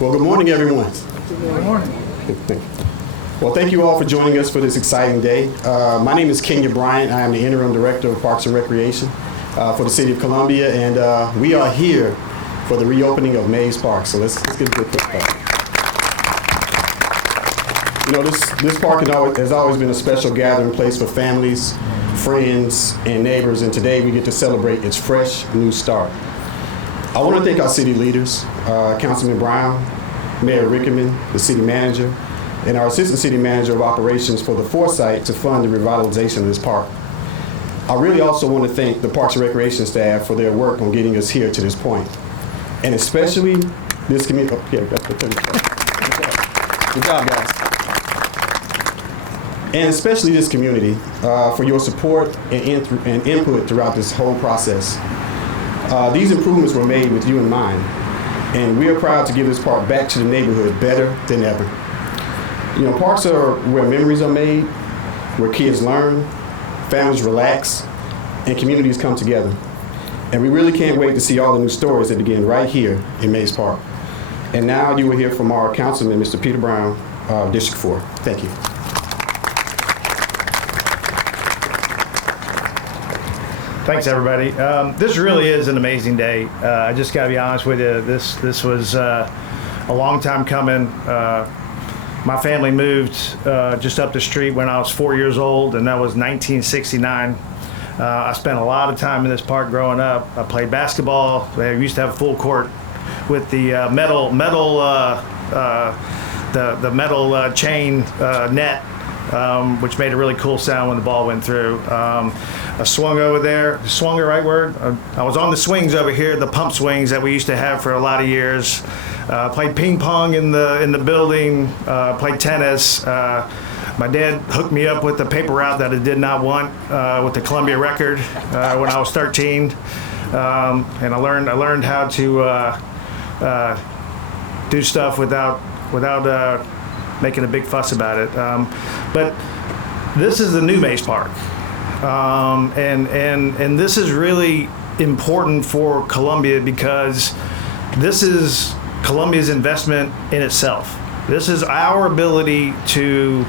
Well, good morning, everyone. Good morning. Well, thank you all for joining us for this exciting day. My name is Kenya Bryant. I am the Interim Director of Parks and Recreation for the City of Columbia, and we are here for the reopening of Mays Park. So let's get into it. You know, this park has always been a special gathering place for families, friends, and neighbors, and today we get to celebrate its fresh new start. I want to thank our city leaders, Councilman Brown, Mayor Rickenmann, the city manager, and our assistant city manager of operations for the foresight to fund the revitalization of this park. I really also want to thank the Parks and Recreation staff for their work on getting us here to this point, and especially this community. Oh, yeah, good job, guys. And especially this community for your support and input throughout this whole process. These improvements were made with you in mind, and we are proud to give this park back to the neighborhood better than ever. You know, parks are where memories are made, where kids learn, families relax, and communities come together. And we really can't wait to see all the new stories that begin right here in Mays Park. And now you will hear from our Councilman, Mr. Peter Brown, District 4. Thank you. Thanks, everybody. This really is an amazing day. I just got to be honest with you. This was a long time coming. My family moved just up the street when I was 4 years old, and that was 1969. I spent a lot of time in this park growing up. I played basketball. We used to have a full court with the metal chain net, which made a really cool sound when the ball went through. I swung over there. Swung the right word? I was on the swings over here, the pump swings that we used to have for a lot of years. Played ping pong in the building. Played tennis. My dad hooked me up with a paper route that I did not want with the Columbia record when I was 13, and I learned how to do stuff without making a big fuss about it. But this is the new Mays Park, and this is really important for Columbia because this is Columbia's investment in itself. This is our ability to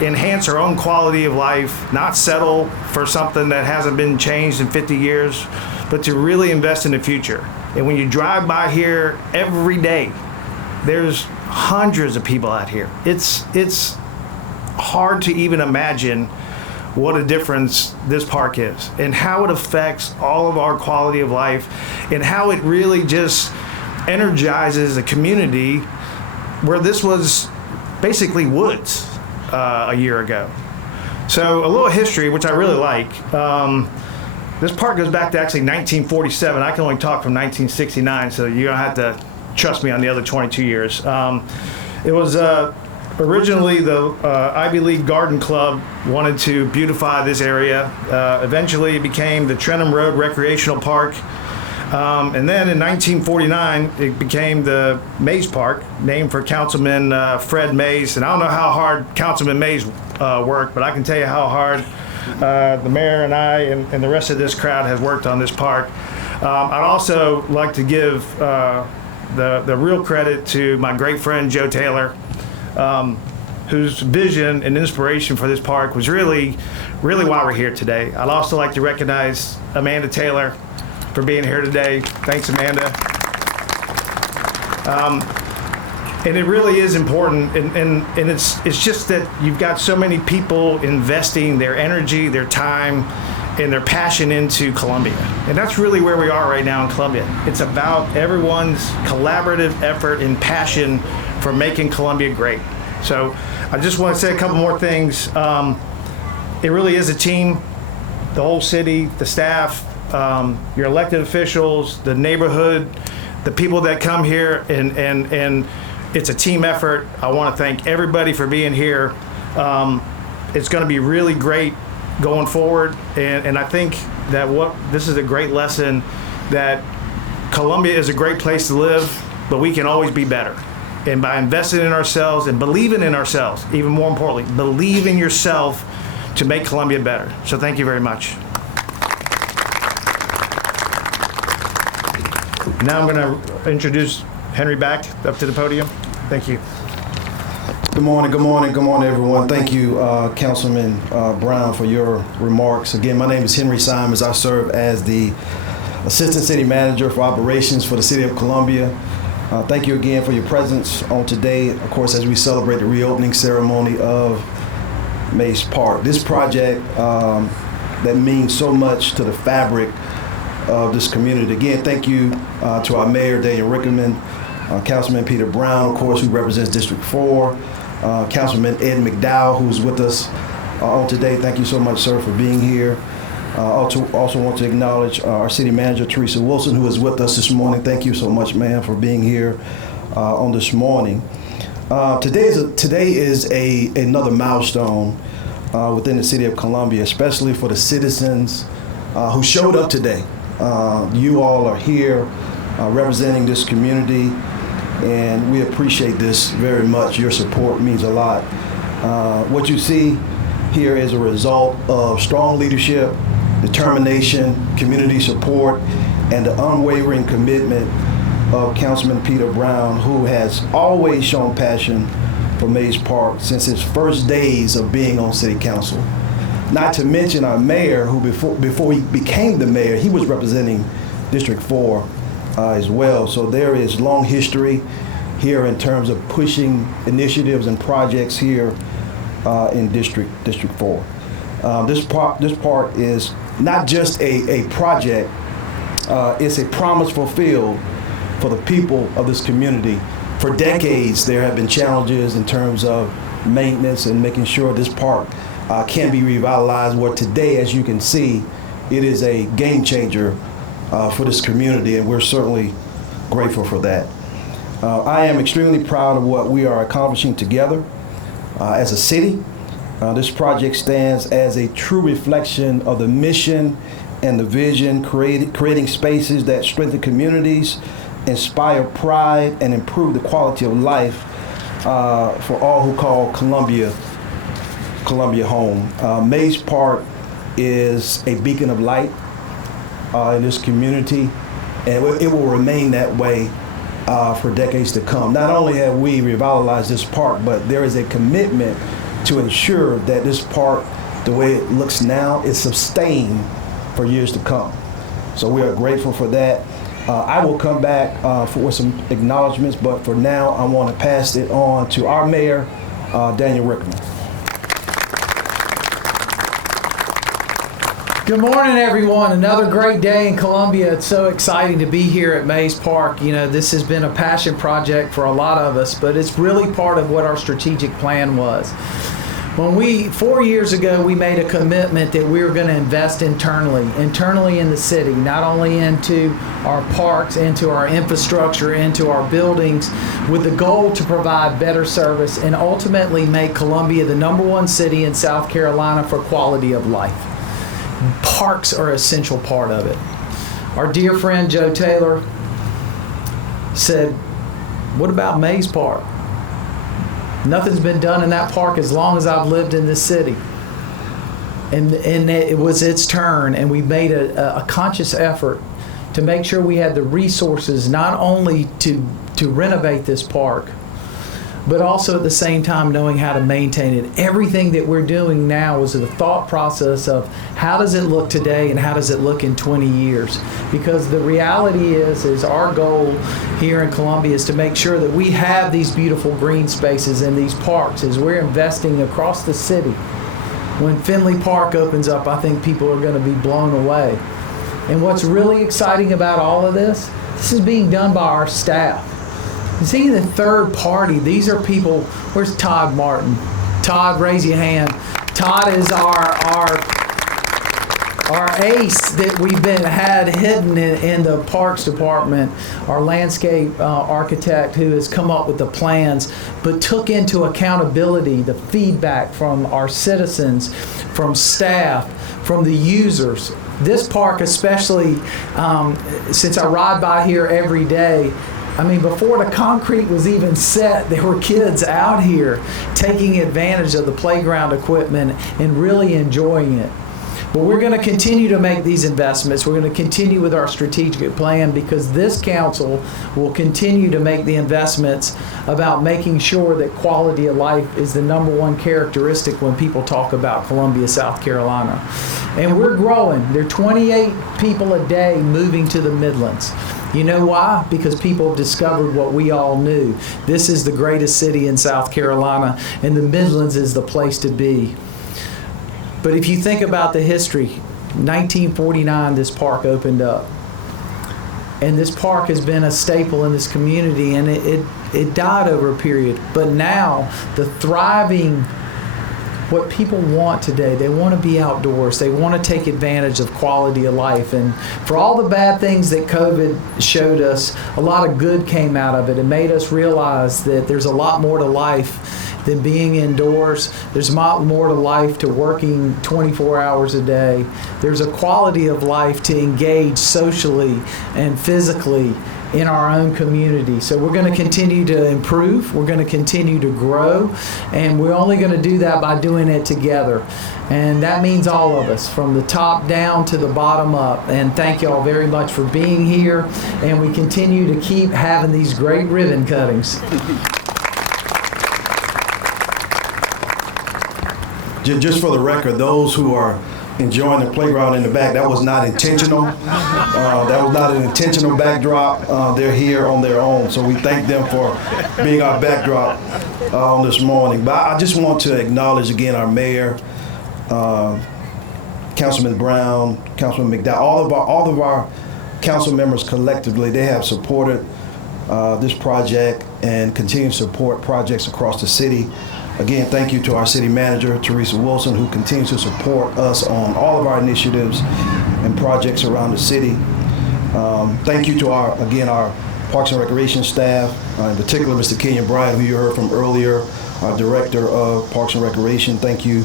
enhance our own quality of life, not settle for something that hasn't been changed in 50 years, but to really invest in the future. And when you drive by here every day, there's hundreds of people out here. It's hard to even imagine what a difference this park is and how it affects all of our quality of life and how it really just energizes a community where this was basically woods a year ago. So a little history, which I really like. This park goes back to actually 1947. I can only talk from 1969, so you're gonna have to trust me on the other 22 years. It was originally the Ivy League Garden Club wanted to beautify this area. Eventually it became the Trenholm Road Recreational Park. And then in 1949, it became the Mays Park, named for Councilman Fred Mays. And I don't know how hard Councilman Mays worked, but I can tell you how hard the mayor and I and the rest of this crowd has worked on this park. I'd also like to give the real credit to my great friend Joe Taylor, whose vision and inspiration for this park was really why we're here today. I'd also like to recognize Amanda Taylor for being here today. Thanks, Amanda. And it really is important, and it's just that you've got so many people investing their energy, their time, and their passion into Columbia. And that's really where we are right now in Columbia. It's about everyone's collaborative effort and passion for making Columbia great. So I just want to say a couple more things. It really is a team, the whole city, the staff, your elected officials, the neighborhood, the people that come here, and it's a team effort. I want to thank everybody for being here. It's going to be really great going forward, and I think that this is a great lesson that Columbia is a great place to live, but we can always be better. And by investing in ourselves and believing in ourselves, even more importantly, believe in yourself to make Columbia better. So thank you very much. Now I'm going to introduce Henry, back up to the podium. Thank you. Good morning, everyone. Thank you, Councilman Brown, for your remarks. Again, my name is Henry Simons. I serve as the Assistant City Manager for Operations for the City of Columbia. Thank you again for your presence on today, of course, as we celebrate the reopening ceremony of Mays Park. This project that means so much to the fabric of this community. Again, thank you to our Mayor Daniel Rickenmann, Councilman Peter Brown, of course, who represents District 4, Councilman Ed McDowell, who's with us on today. Thank you so much, sir, for being here. Also want to acknowledge our City Manager Teresa Wilson, who is with us this morning. Thank you so much, ma'am, for being here on this morning. Today is another milestone within the City of Columbia, especially for the citizens who showed up today. You all are here representing this community, and we appreciate this very much. Your support means a lot. What you see here is a result of strong leadership, determination, community support, and the unwavering commitment of Councilman Peter Brown, who has always shown passion for Mays Park since his first days of being on City Council. Not to mention our mayor, who before he became the mayor, he was representing District 4 as well. So there is long history here in terms of pushing initiatives and projects here in District 4. This park is not just a project, it's a promise fulfilled for the people of this community. For decades, there have been challenges in terms of maintenance and making sure this park can be revitalized, where today, as you can see, it is a game changer for this community, and we're certainly grateful for that. I am extremely proud of what we are accomplishing together as a city. This project stands as a true reflection of the mission and the vision, creating spaces that strengthen communities, inspire pride, and improve the quality of life for all who call Columbia home. Mays Park is a beacon of light in this community, and it will remain that way for decades to come. Not only have we revitalized this park, but there is a commitment to ensure that this park, the way it looks now, is sustained for years to come. So we are grateful for that. I will come back for some acknowledgments, but for now, I want to pass it on to our Mayor, Daniel Rickenmann. Good morning, everyone. Another great day in Columbia. It's so exciting to be here at Mays Park. You know, this has been a passion project for a lot of us, but it's really part of what our strategic plan was. 4 years ago, we made a commitment that we were going to invest internally in the city, not only into our parks, into our infrastructure, into our buildings, with the goal to provide better service and ultimately make Columbia the #1 city in South Carolina for quality of life. Parks are an essential part of it. Our dear friend Joe Taylor said, "What about Mays Park? Nothing's been done in that park as long as I've lived in this city." And it was its turn, and we made a conscious effort to make sure we had the resources not only to renovate this park, but also at the same time knowing how to maintain it. Everything that we're doing now is the thought process of how does it look today and how does it look in 20 years? Because the reality is our goal here in Columbia is to make sure that we have these beautiful green spaces in these parks as we're investing across the city. When Finley Park opens up, I think people are going to be blown away. And what's really exciting about all of this is being done by our staff. See, the third party, these are people. Where's Todd Martin? Todd, raise your hand. Todd is our ace that we've had hidden in the Parks Department, our landscape architect who has come up with the plans, but took into accountability the feedback from our citizens, from staff, from the users. This park especially, since I ride by here every day, I mean, before the concrete was even set, there were kids out here taking advantage of the playground equipment and really enjoying it. But we're going to continue to make these investments. We're going to continue with our strategic plan because this council will continue to make the investments about making sure that quality of life is the #1 characteristic when people talk about Columbia, South Carolina. And we're growing. There are 28 people a day moving to the Midlands. You know why? Because people have discovered what we all knew. This is the greatest city in South Carolina, and the Midlands is the place to be. But if you think about the history, 1949, this park opened up. And this park has been a staple in this community, and it died over a period. But now, the thriving, what people want today, they want to be outdoors. They want to take advantage of quality of life. And for all the bad things that COVID showed us, a lot of good came out of it. It made us realize that there's a lot more to life than being indoors. There's a lot more to life to working 24 hours a day. There's a quality of life to engage socially and physically in our own community. So we're going to continue to improve. We're going to continue to grow. And we're only going to do that by doing it together. And that means all of us, from the top down to the bottom up. And thank y'all very much for being here. And we continue to keep having these great ribbon cuttings. Just for the record, those who are enjoying the playground in the back, that was not intentional. That was not an intentional backdrop. They're here on their own, so we thank them for being our backdrop on this morning. But I just want to acknowledge again our mayor, Councilman Brown, Councilman McDowell, all of our council members collectively. They have supported this project and continue to support projects across the city. Again, thank you to our city manager, Teresa Wilson, who continues to support us on all of our initiatives and projects around the city. Thank you to our Parks and Recreation staff, in particular Mr. Kenyon Bryant, who you heard from earlier, our Director of Parks and Recreation. Thank you,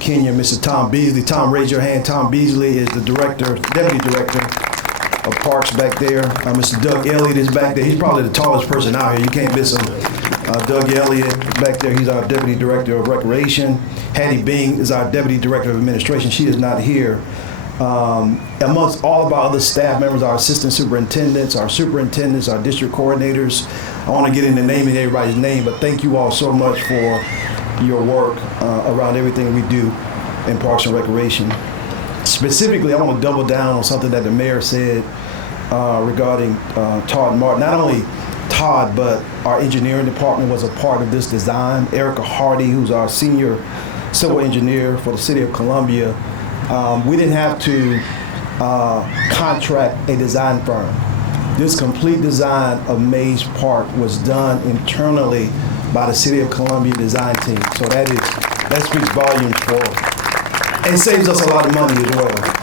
Kenyon. Mr. Tom Beasley. Tom, raise your hand. Tom Beasley is the Deputy Director of Parks back there. Mr. Doug Elliott is back there. He's probably the tallest person out here. You can't miss him. Doug Elliott back there, he's our Deputy Director of Recreation. Hattie Bing is our Deputy Director of Administration. She is not here. Amongst all of our other staff members, our assistant superintendents, our district coordinators. I want to get into naming everybody's name, but thank you all so much for your work around everything we do in Parks and Recreation. Specifically, I want to double down on something that the mayor said regarding Todd Martin. Not only Todd, but our engineering department was a part of this design. Erica Hardy, who's our senior civil engineer for the city of Columbia. We didn't have to contract a design firm. This complete design of Mays Park was done internally by the city of Columbia design team. So that speaks volumes for, and saves us a lot of money as well.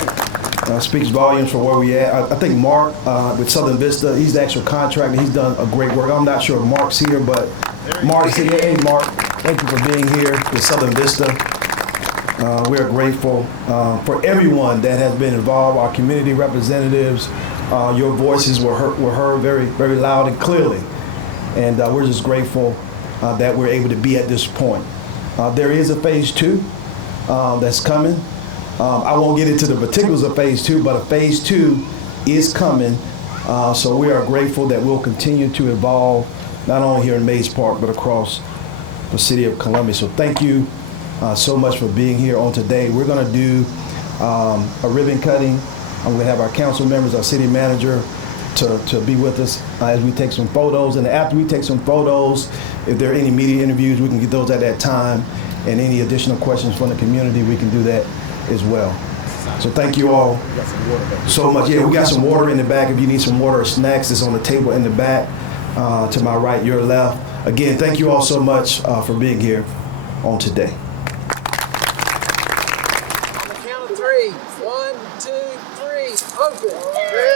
Speaks volumes for where we at. I think Mark with Southern Vista, he's the actual contractor. He's done a great work. I'm not sure if Mark's here, but Mark's here. Hey, Mark, thank you for being here with Southern Vista. We're grateful for everyone that has been involved, our community representatives. Your voices were heard very, very loud and clearly. And we're just grateful that we're able to be at this point. There is a phase 2 that's coming. I won't get into the particulars of phase 2, but a phase 2 is coming. So we are grateful that we'll continue to evolve, not only here in Mays Park, but across the city of Columbia. So thank you so much for being here on today. We're going to do a ribbon cutting. I'm going to have our council members, our city manager, to be with us as we take some photos. And after we take some photos, if there are any media interviews, we can get those at that time. And any additional questions from the community, we can do that as well. So thank you all so much. Yeah, we got some water in the back. If you need some water or snacks, it's on the table in the back to my right, your left. Again, thank you all so much for being here on today. On the count of 3. 1, 2, 3, open.